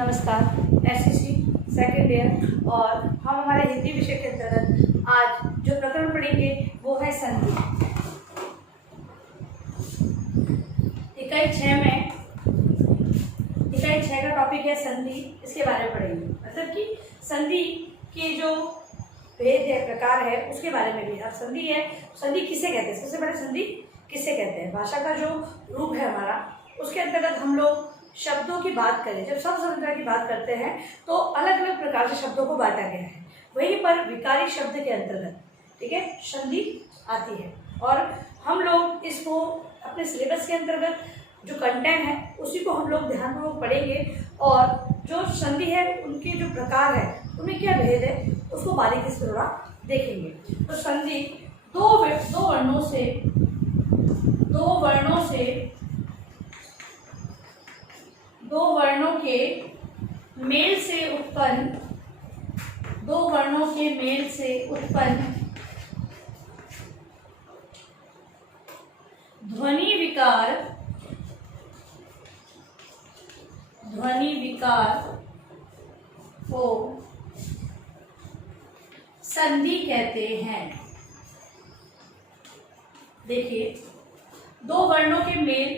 नमस्कार। SSC second year और हम हमारे हिंदी विषय के अंतर्गत आज जो प्रकरण पढ़ेंगे वो है संधि। इकाई 6 का टॉपिक है संधि। इसके बारे में पढ़ेंगे, मतलब कि संधि के जो भेद है, प्रकार है, उसके बारे में भी। अब संधि है, संधि किसे कहते हैं? सबसे पहले संधि किसे कहते हैं? भाषा का जो रूप है हमारा, उसके अंतर्गत हम लोग शब्दों की बात करें, जब शब्द संग्रह की बात करते हैं तो अलग अलग प्रकार से शब्दों को बांटा गया है। वहीं पर विकारी शब्द के अंतर्गत, ठीक है, संधि आती है और हम लोग इसको अपने सिलेबस के अंतर्गत जो कंटेंट है उसी को हम लोग ध्यानपूर्वक पढ़ेंगे और जो संधि है उनके जो प्रकार है, उनमें क्या भेद है, उसको बारीकी से थोड़ा देखेंगे। तो संधि दो वर्णों के मेल से उत्पन्न ध्वनि विकार को संधि कहते हैं। देखिए, दो वर्णों के मेल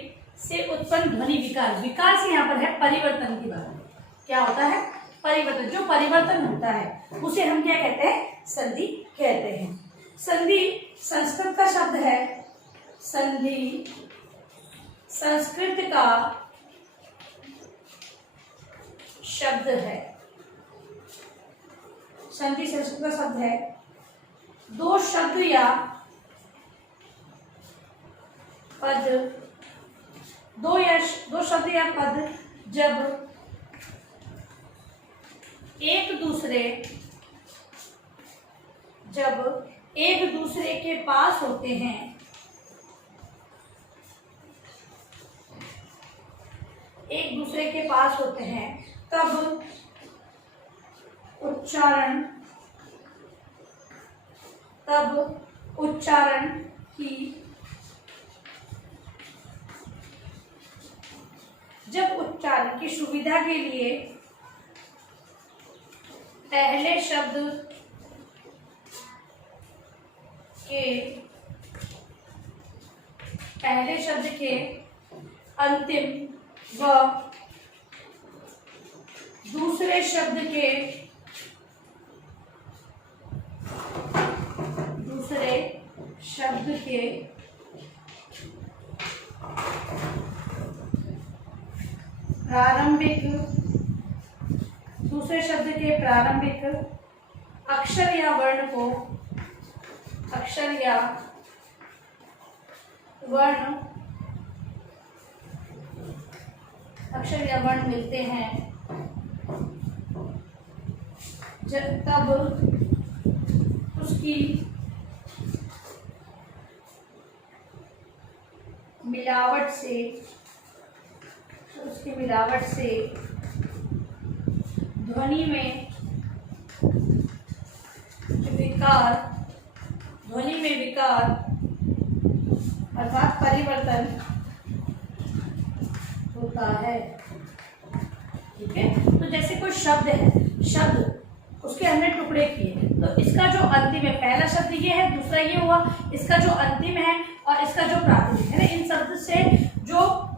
से उत्पन्न ध्वनि विकार, विकार से यहाँ पर है परिवर्तन की बात। क्या होता है? परिवर्तन। जो परिवर्तन होता है उसे हम क्या कहते हैं? संधि कहते हैं। संधि संस्कृत का शब्द है। संधि संस्कृत का शब्द है। संधि संस्कृत का शब्द है। दो शब्द या पद जब एक दूसरे के पास होते हैं, तब उच्चारण की जब उच्चारण की सुविधा के लिए पहले शब्द के अंतिम व दूसरे शब्द के प्रारंभिक अक्षर या वर्ण मिलते हैं, तब उसकी मिलावट से ध्वनि में विकार अर्थात परिवर्तन होता है। ठीक है, तो जैसे कोई शब्द है, उसके हमने टुकड़े किए, तो इसका जो अंतिम है, पहला शब्द ये है, दूसरा ये हुआ, इसका जो अंतिम है और इसका जो प्राथमिक है ना,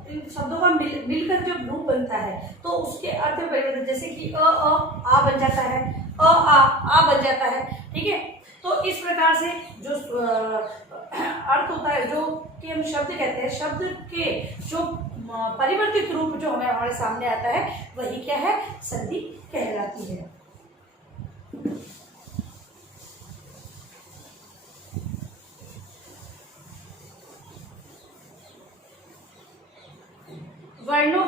इन शब्दों का मिलकर जो रूप बनता है तो उसके अर्थ में परिवर्तन, जैसे कि आ बन जाता है, आ बन जाता है। ठीक है, तो इस प्रकार से जो अर्थ होता है, जो कि हम शब्द कहते हैं, शब्द के जो परिवर्तित रूप जो हमारे सामने आता है वही क्या है? संधि कहलाती है। वर्णों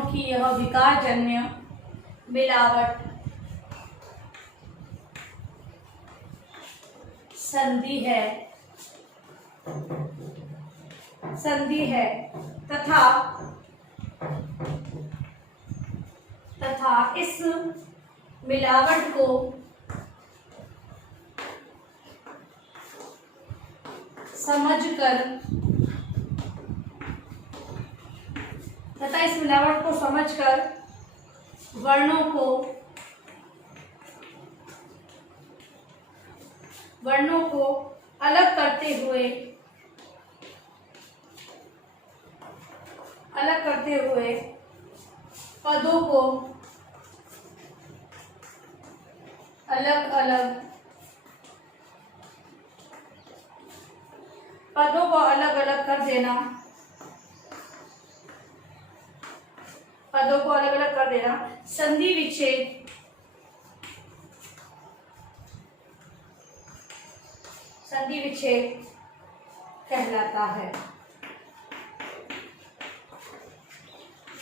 की यह विकारजन्य मिलावट संधि है तथा तथा इस मिलावट को समझकर वर्णों को अलग करते हुए पदों को अलग अलग कर देना संधि विच्छेद कहलाता है।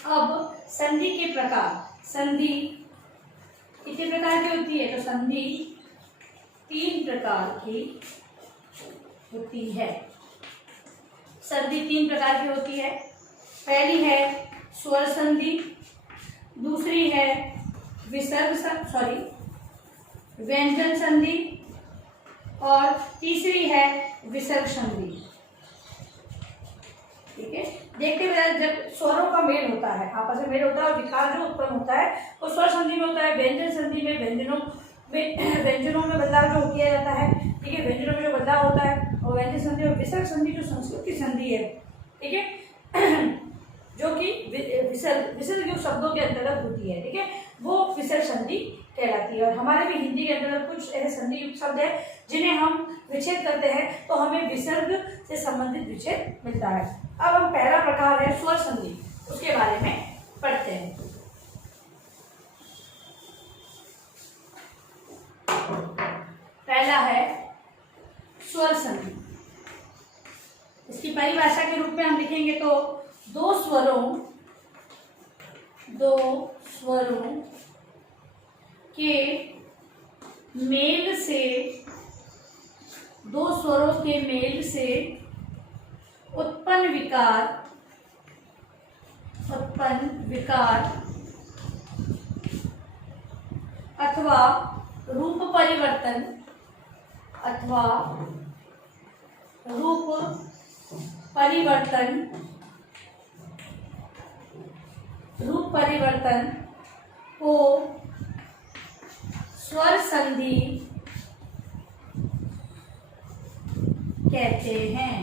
अब संधि के प्रकार। संधि कितने प्रकार की होती है? तो संधि 3 प्रकार की होती है। संधि 3 प्रकार की होती है। पहली है स्वर संधि, दूसरी है व्यंजन संधि और तीसरी है विसर्ग संधि। ठीक है, देखते हुए जब स्वरों का मेल होता है, आपस में मेल होता है और विकार जो उत्पन्न होता है वो स्वर संधि में होता है। व्यंजन संधि में व्यंजनों में बदलाव जो किया जाता है, ठीक है, व्यंजनों में जो बदलाव होता है और व्यंजन संधि। और विसर्ग संधि जो संस्कृत की संधि है, ठीक है, जो कि विसर्ग युक्त शब्दों के अंतर्गत होती है, ठीक है, वो विसर्ग संधि कहलाती है। और हमारे भी हिंदी के अंतर्गत कुछ ऐसे संधि युक्त शब्द है जिन्हें हम विच्छेद करते हैं तो हमें विसर्ग से संबंधित विच्छेद मिलता है। अब हम पहला प्रकार है स्वर संधि, उसके बारे में पढ़ते हैं। पहला है स्वर संधि। इसकी परिभाषा के रूप में हम लिखेंगे तो दो स्वरों के मेल से उत्पन्न विकार अथवा रूप परिवर्तन को स्वर संधि कहते हैं।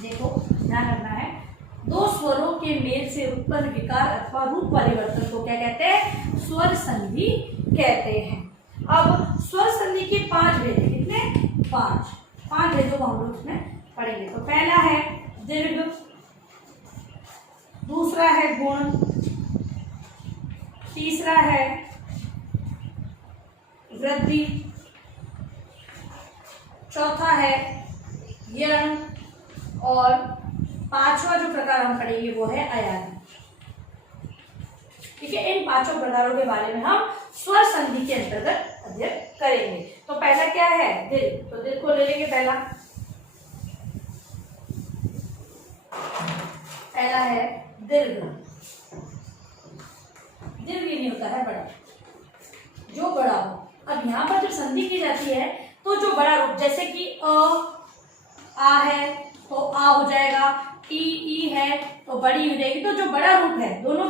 देखो, ध्यान रखना है, दो स्वरों के मेल से उत्पन्न विकार अथवा रूप परिवर्तन को क्या कहते हैं? स्वर संधि कहते हैं। अब स्वर संधि के 5 भेद हैं। कितने? 5 भेदों को हम लोग इसमें पढ़ेंगे। तो पहला है दीर्घ, दूसरा है गुण, तीसरा है वृद्धि, चौथा है यण और 5वां जो प्रकार हम पढ़ेंगे वो है अयानी। ठीक है, इन 5 प्रकारों के बारे में हम स्वर संधि के अंतर्गत अध्ययन करेंगे। तो पहला क्या है? दीर्घ। तो दीर्घ को ले लेंगे। पहला है दीर्घ। दीर्घ नहीं होता है बड़ा, जो बड़ा हो। अब यहाँ पर जब संधि की जाती है तो जो बड़ा रूप, जैसे कि आ है तो आ हो जाएगा, ई है तो बड़ी हो जाएगी। तो जो बड़ा रूप है, दोनों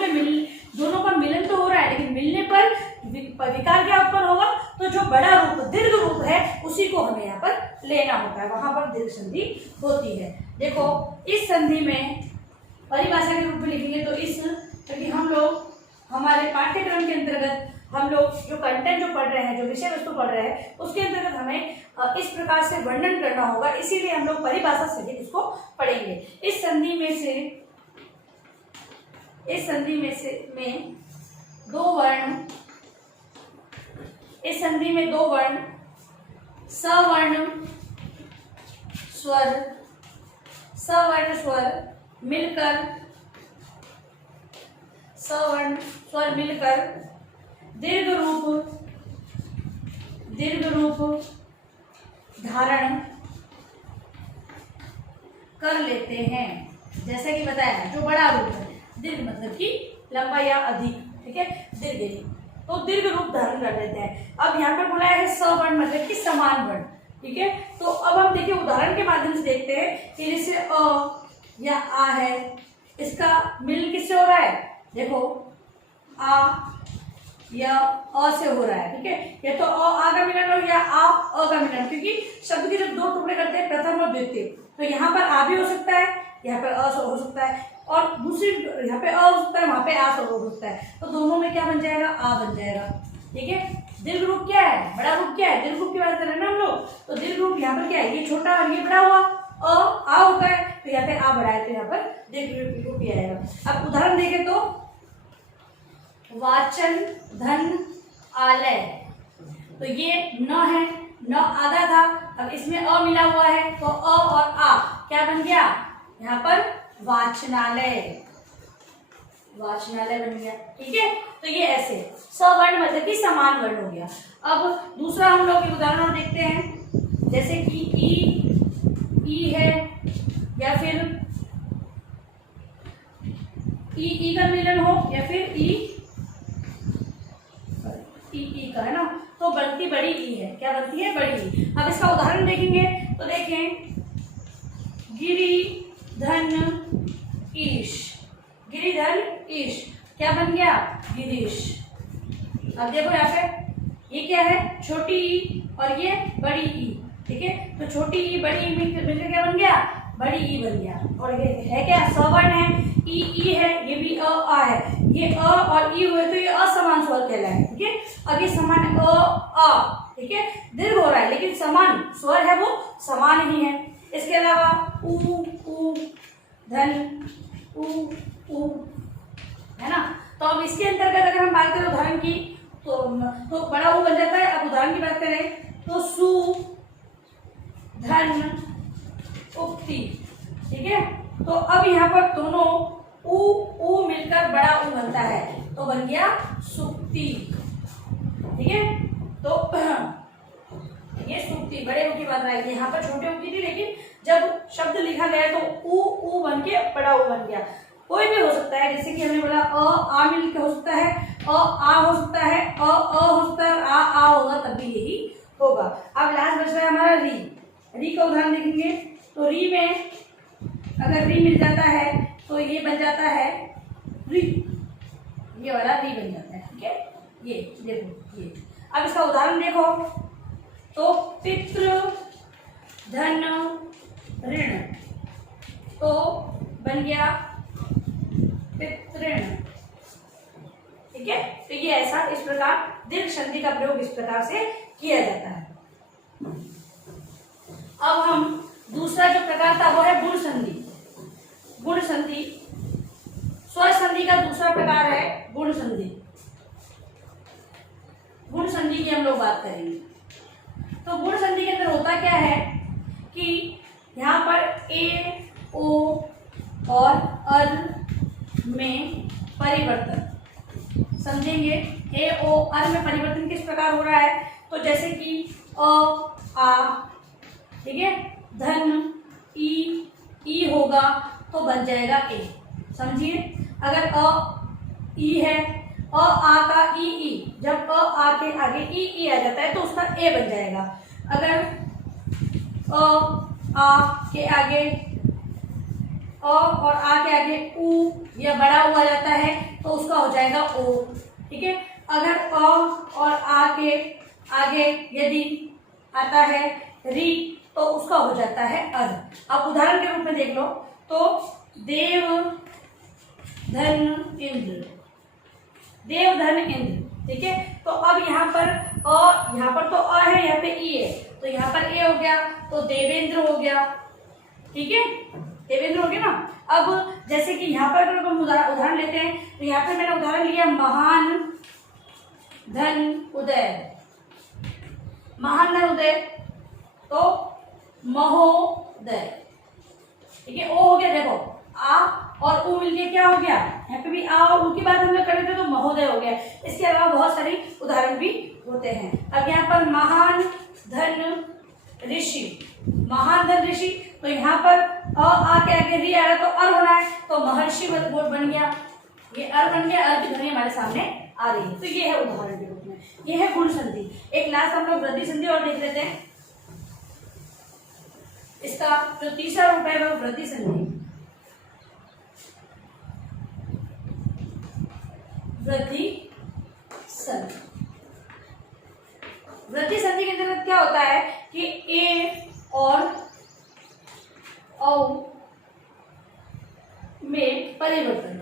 का मिलन तो हो रहा है, लेकिन मिलने पर विकार क्या उत्पन्न होगा? तो जो बड़ा रूप, दीर्घ रूप है, उसी को हमें यहाँ पर लेना होता है, वहां पर दीर्घ संधि होती है। देखो, इस संधि में परिभाषा के रूप में लिखेंगे तो क्योंकि हम लोग हमारे पाठ्यक्रम के अंतर्गत हम लोग जो कंटेंट जो पढ़ रहे हैं, जो विषय वस्तु पढ़ रहे हैं, उसके अंतर्गत हमें इस प्रकार से वर्णन करना होगा, इसीलिए हम लोग परिभाषा सहित इसको पढ़ेंगे। इस संधि में दो वर्ण सवर्ण स्वर मिलकर दीर्घ रूप धारण कर लेते हैं। जैसे कि बताया, जो बड़ा रूप है, दीर्घ मतलब कि लंबा या अधिक, ठीक है, दीर्घ, तो दीर्घ रूप धारण कर लेते हैं। अब यहाँ पर बोला है सवर्ण मतलब कि समान वर्ण, ठीक है। तो अब हम देखिए उदाहरण के माध्यम से देखते हैं कि जैसे अ या आ है, इसका मिलन किससे हो रहा है, देखो आ या अ से हो रहा है, ठीक है। या तो आ का मिलन हो या अ का मिलन, क्योंकि शब्द के जब दो टुकड़े करते हैं प्रथम और द्वितीय, तो यहाँ पर आ भी हो सकता है, यहाँ पर अ हो सकता है, और दूसरी यहाँ पे अ हो सकता है, वहां पे आ हो सकता है, तो दोनों में क्या बन जाएगा, आ बन जाएगा, ठीक है। दीर्घ रूप क्या है, बड़ा रूप क्या है, दीर्घ रूप की बात कर रहे हैं ना हम लोग, तो दीर्घ रूप यहाँ पर क्या है, ये छोटा और ये बड़ा हुआ, आ होता है, तो यहाँ पे आ बड़ा है, तो यहाँ पर दीर्घ रूप ही आएगा। अब उदाहरण देखें तो वाचन धन आलय, तो ये न है, न आधा था, अब इसमें अ मिला हुआ है, तो अ और आ क्या बन गया, यहाँ पर वाचनालय, वाचनालय बन गया, ठीक है। तो ये ऐसे सवर्ण मतलब कि समान वर्ण हो गया। अब दूसरा हम लोग उदाहरण और देखते हैं, जैसे कि ई है, या फिर ई का मिलन हो, या फिर ई का है ना, तो बनती बड़ी ई है, क्या बनती है, बड़ी ई। अब इसका उदाहरण देखेंगे तो देखें गिरी धन ईश, गिरी धन ईश क्या बन गया, गिरीश। अब देखो यहाँ पे ये क्या है, छोटी ई और ये बड़ी ई, ठीक है, तो छोटी ई बड़ी ई मिलकर क्या बन गया, बड़ी ई बन गया। और ये है क्या, सवर्ण है, ई है, ये भी अ आ है, ये अ और ई हुए तो ये असमान स्वर कहलाए, ठीक है। अब ये समान अ आ, ठीक है, दीर्घ हो रहा है लेकिन समान स्वर है, वो समान ही है। इसके अलावा ऊ धन ऊ है ना, तो अब इसके अंतर्गत अगर हम बात करें उदाहरण की, तो बड़ा ऊ बन जाता है। अब उदाहरण की बात करें तो सु धन उक्ति, ठीक है। तो अब यहाँ पर दोनों ऊ मिलकर बड़ा ऊ बनता है, तो बन गया सुक्ति, ठीक है। तो ये सुक्ति बड़े ऊ की बात आई, यहाँ पर छोटे ऊ की थी, लेकिन जब शब्द लिखा गया तो ऊ बन के बड़ा ऊ बन गया। कोई भी हो सकता है, जैसे कि हमने बोला आ मिल के हो सकता है, आ हो सकता है, अ हो सकता है, आ होगा, तब भी यही होगा। अब लास्ट बच रहा है हमारा री का उदाहरण देखेंगे तो री में अगर री मिल जाता है तो ये बन जाता है री, ये वाला री बन जाता है, ठीक है। ये देखो ये, अब इसका उदाहरण देखो तो पितृ धन ऋण, तो बन गया पितृण, ठीक है। तो ये ऐसा इस प्रकार दीर्घ संधि का प्रयोग इस प्रकार से किया जाता है। अब हम दूसरा जो प्रकार था वो है गुण संधि। गुण संधि स्वर संधि का दूसरा प्रकार है गुण संधि। गुण संधि की हम लोग बात करेंगे। तो गुण संधि के अंदर होता क्या है कि यहाँ पर ए ओ और अर में परिवर्तन समझेंगे। ए ओ अर में परिवर्तन किस प्रकार हो रहा है, तो जैसे कि अ आ, ठीक है, धन ई होगा तो बन जाएगा ए, समझिए। अगर अ ई है, अ आ का ई, जब अ आ के आगे ई आ जाता है तो उसका ए बन जाएगा। अगर अ आ के आगे अ और आ के आगे उ या बड़ा उ आ जाता है तो उसका हो जाएगा ओ, ठीक है। अगर अ और आ के आगे यदि आता है री तो उसका हो जाता है अर। अब उदाहरण के रूप में देख लो तो देव धन इंद्र, देव धन इंद्र, ठीक है। तो अब यहाँ पर यहाँ पर तो अ है, यहाँ पे ई है, तो यहाँ पर ए हो गया तो देवेंद्र हो गया, ठीक है, देवेंद्र हो गया ना। अब जैसे कि यहाँ पर अगर हम उदाहरण लेते हैं तो यहाँ पर मैंने उदाहरण लिया महान धन उदय, महान धन उदय तो महोदय, ठीक है। ओ हो गया, देखो आ और उ मिलके क्या हो गया, यहाँ पे भी आ और उ की बात हम लोग कर रहे थे तो महोदय हो गया। इसके अलावा बहुत सारे उदाहरण भी होते हैं। अब यहाँ पर महान धन ऋषि, महान धन ऋषि, तो यहाँ पर आ के आगे री आ रहा तो अर होना है तो महर्षि बन गया, ये अर बन गया, अर की ध्वनि हमारे सामने आ रही है। तो ये है उदाहरण के रूप में, ये है गुण संधि। एक लास्ट हम लोग वृद्धि संधि और देख लेते हैं। इसका जो तीसरा रूप है वो वृद्धि संधि। वृद्धि संधि, वृद्धि संधि के अंतर्गत क्या होता है कि ए और औ में परिवर्तन,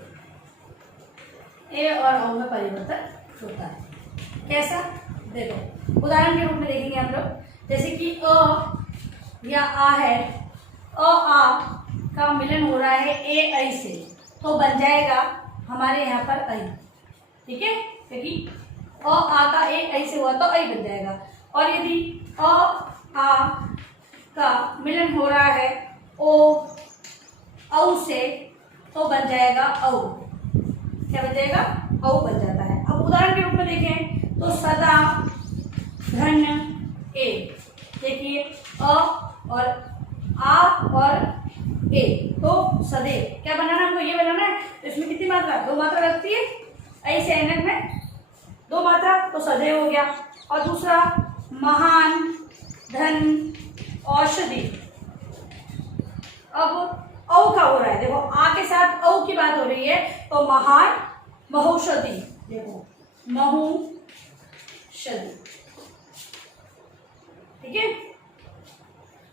ए और औ में परिवर्तन होता है। कैसा, देखो उदाहरण के रूप में देखेंगे हम लोग। जैसे कि अ या आ है, अ आ का मिलन हो रहा है ए ऐ से, तो बन जाएगा हमारे यहाँ पर ऐ। ठीक है, क्योंकि अ आ का ए ऐ से हुआ तो ऐ बन जाएगा। और यदि अ आ का मिलन हो रहा है ओ औ से, तो बन जाएगा औ। क्या बन जाएगा, औ बन जाता है। अब उदाहरण के रूप में देखें तो सदा धन ए, देखिए अ और आ और ए, तो सदैव क्या बनाना, हमको ये बनाना है। तो इसमें कितनी मात्रा, दो मात्रा लगती है, ऐसे एनक में दो मात्रा, तो सदैव हो गया। और दूसरा महान धन औषधि, अब औ का हो रहा है, देखो आ के साथ औ की बात हो रही है, तो महान महौषधि, देखो महौषधि। ठीक है,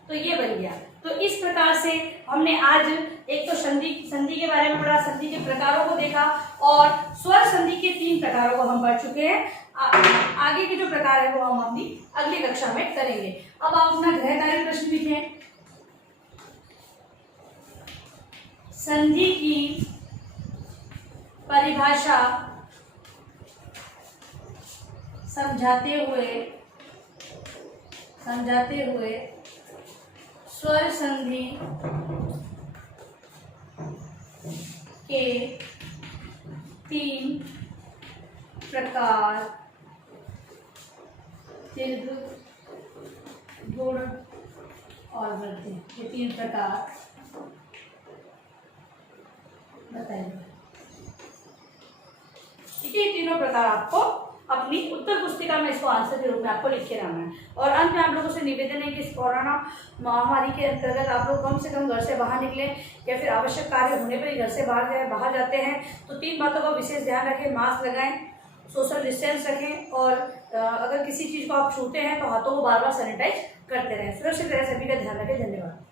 तो ये बन गया। तो इस प्रकार से हमने आज एक तो संधि के बारे में पढ़ा, संधि के प्रकारों को देखा, और स्वर संधि के 3 प्रकारों को हम पढ़ चुके हैं। आगे के जो प्रकार है वो हम अपनी अगली कक्षा में करेंगे। अब आप अपना गृहकार्य प्रश्न लिखें। संधि की परिभाषा समझाते हुए स्वर संधि के 3 प्रकार, दीर्घ, गुण और वृद्धि, ये 3 प्रकार बताइए। ठीक है, ये तीनों प्रकार आपको अपनी उत्तर पुस्तिका में इसको आंसर के रूप में आपको लिख के लाना है। और अंत में आप लोगों से निवेदन है कि इस कोरोना महामारी के अंतर्गत आप लोग कम से कम घर से बाहर निकलें, या फिर आवश्यक कार्य होने पर ही घर से बाहर जाते हैं तो 3 बातों का विशेष ध्यान रखें। मास्क लगाएं, सोशल डिस्टेंस रखें, और अगर किसी चीज़ को आप छूते हैं तो हाथों को बार बार सैनिटाइज करते रहें। सुरक्षित रहे, सभी का ध्यान रखें। धन्यवाद।